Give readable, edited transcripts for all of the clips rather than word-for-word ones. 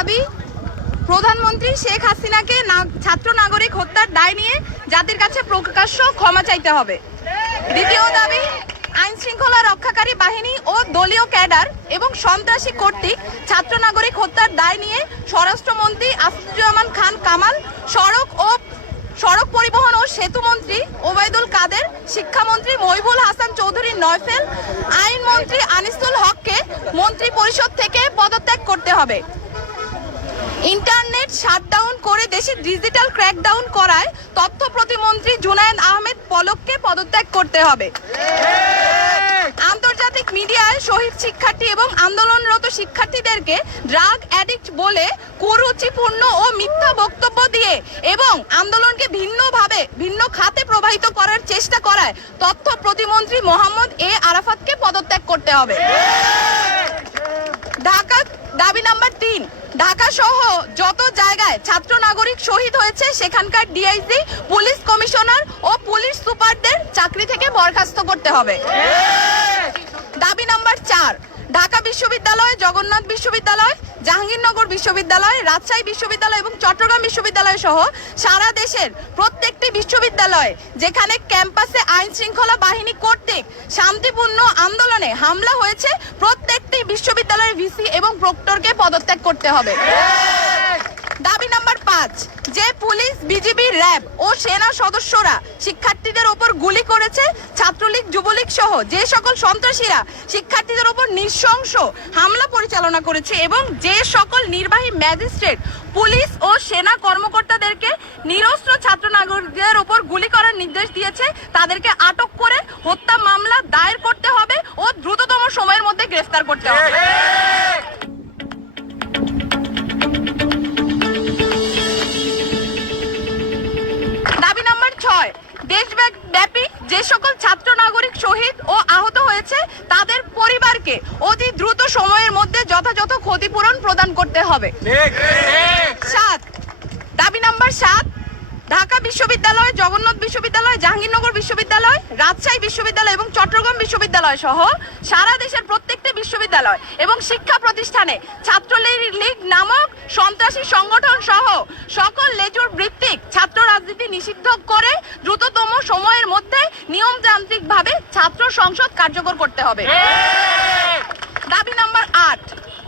দাবি, প্রধানমন্ত্রী শেখ হাসিনাকে ছাত্র নাগরিক হত্যার দায় নিয়ে জাতির কাছে প্রকাশ্য ক্ষমা চাইতে হবে। দ্বিতীয় দাবি, আইন শৃঙ্খলা রক্ষাকারী বাহিনী ও দলীয় ক্যাডার এবং সন্ত্রাসী কর্তৃক ছাত্র নাগরিক হত্যার দায় নিয়ে স্বরাষ্ট্রমন্ত্রী আসাদুজ্জামান খান কামাল, সড়ক পরিবহন ও সেতু মন্ত্রী ওবায়দুল কাদের, শিক্ষামন্ত্রী মহিবুল হাসান চৌধুরী নয়ফেল, আইনমন্ত্রী আনিসুল হককে মন্ত্রী পরিষদ থেকে পদত্যাগ করতে হবে। ইন্টারনেট শাটডাউন করে দেশে ডিজিটাল ক্র্যাকডাউন করায় তথ্য প্রতিমন্ত্রী জুনায়েদ আহমেদ পলককে পদত্যাগ করতে হবে। আন্তর্জাতিক মিডিয়ায় শহীদ শিক্ষার্থী এবং আন্দোলনরত শিক্ষার্থীদেরকে ড্রাগ অ্যাডিক্ট বলে কুরুচিপূর্ণ ও মিথ্যা বক্তব্য দিয়ে এবং আন্দোলনকে ভিন্ন খাতে প্রবাহিত করার চেষ্টা করায় তথ্য প্রতিমন্ত্রী মোহাম্মদ এ আরাফাতকে পদত্যাগ করতে হবে। দাবি নাম্বার 3, ঢাকা সহ যত জায়গায় ছাত্র নাগরিক শহীদ হয়েছে সেখানকার ডিআইজি, পুলিশ কমিশনার ও পুলিশ সুপারদের চাকরি থেকে বরখাস্ত করতে হবে। দাবি নাম্বার 4, ঢাকা বিশ্ববিদ্যালয়, জগন্নাথ বিশ্ববিদ্যালয়, জাহাঙ্গীরনগর বিশ্ববিদ্যালয়, রাজশাহী বিশ্ববিদ্যালয় এবং চট্টগ্রাম বিশ্ববিদ্যালয় সহ সারা দেশের প্রত্যেকটি বিশ্ববিদ্যালয় যেখানে ক্যাম্পাসে আইন শৃঙ্খলা বাহিনী কর্তৃক শান্তিপূর্ণ আন্দোলনে হামলা হয়েছে প্রত্যেকটি বিশ্ববিদ্যালয়ের ভিসি এবং প্রক্টরকে পদত্যাগ করতে হবে। দাবি নাম্বার 5, যে পুলিশ, বিজিবি, র্যাব ও সেনা সদস্যরা শিক্ষার্থীদের ওপর গুলি করেছে, ছাত্রলীগ, যুবলীগ সহ যে সকল সন্ত্রাসীরা শিক্ষার্থীদের ওপর নৃশংস হামলা পরিচালনা করেছে এবং যে সকল নির্বাহী ম্যাজিস্ট্রেট, পুলিশ ও সেনা কর্মকর্তাদেরকে নিরস্ত্র ছাত্র নাগরিকদের ওপর গুলি করার নির্দেশ দিয়েছে তাদেরকে আটক করে হত্যা মামলা দায়ের করতে হবে ও দ্রুততম সময়ের মধ্যে গ্রেফতার করতে হবে। দাবি নাম্বার 6, দেশব্যাপী যে সকল ছাত্র নাগরিক শহীদ ও আহত হয়েছে তাদের পরিবারকে অতি দ্রুত সময়ের মধ্যে যথাযথ ক্ষতিপূরণ প্রদান করতে হবে। দাবি নাম্বার 7, ঢাকা বিশ্ববিদ্যালয়, জগন্নাথ বিশ্ববিদ্যালয়, জাহাঙ্গীরনগর বিশ্ববিদ্যালয়, রাজশাহী বিশ্ববিদ্যালয় এবং চট্টগ্রাম বিশ্ববিদ্যালয় সহ সারা দেশের প্রত্যেকটি বিশ্ববিদ্যালয় এবং শিক্ষা প্রতিষ্ঠানে ছাত্রলীগ নামক সন্ত্রাসী সংগঠন সহ সকল লেজুর ভিত্তিক ছাত্র রাজনীতি নিষিদ্ধ করে দ্রুততম সময়ের মধ্যে নিয়মতান্ত্রিকভাবে ছাত্র সংসদ কার্যকর করতে হবে। দাবি নাম্বার 8,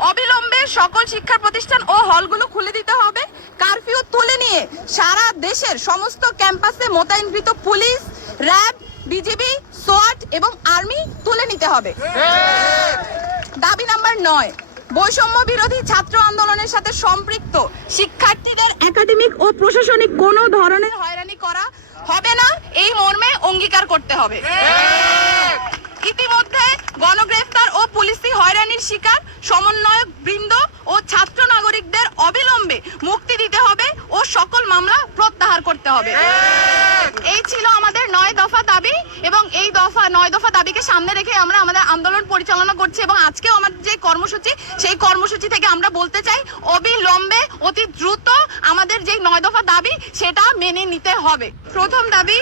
অবিলম্বে সকল শিক্ষা প্রতিষ্ঠান ও হলগুলো খুলে দিতে হবে। কারফিউ তুলে নিয়ে সারা দেশের সমস্ত ক্যাম্পাসে মোতায়েনকৃত পুলিশ, র্যাব, বিজিবি, সোয়াট এবং আর্মি তুলে নিতে হবে। দাবি নাম্বার 9, বৈষম্য বিরোধী ছাত্র আন্দোলনের সাথে সম্পৃক্ত শিক্ষার্থীদের একাডেমিক ও প্রশাসনিক কোনো ধরনের হয়রানি করা হবে না, এই মর্মে অঙ্গীকার করতে হবে। ইতিমধ্যে গণগ্রেফতার ও পুলিশি হয়রানির শিকার সমন্বয়ক বৃন্দ ও ছাত্র নাগরিকদের অবিলম্বে মুক্তি দিতে হবে ও সকল মামলা প্রত্যাহার করতে হবে। এই ছিল আমাদের 9 দফা দাবি এবং এই 9 দফা দাবিকে সামনে রেখে আমরা আমাদের আন্দোলন পরিচালনা করছি এবং আজকেও আমাদের যে কর্মসূচি সেই কর্মসূচি থেকে আমরা বলতে চাই অবিলম্বে অতি দ্রুত আমাদের যে 9 দফা দাবি সেটা মেনে নিতে হবে। প্রথম দাবি,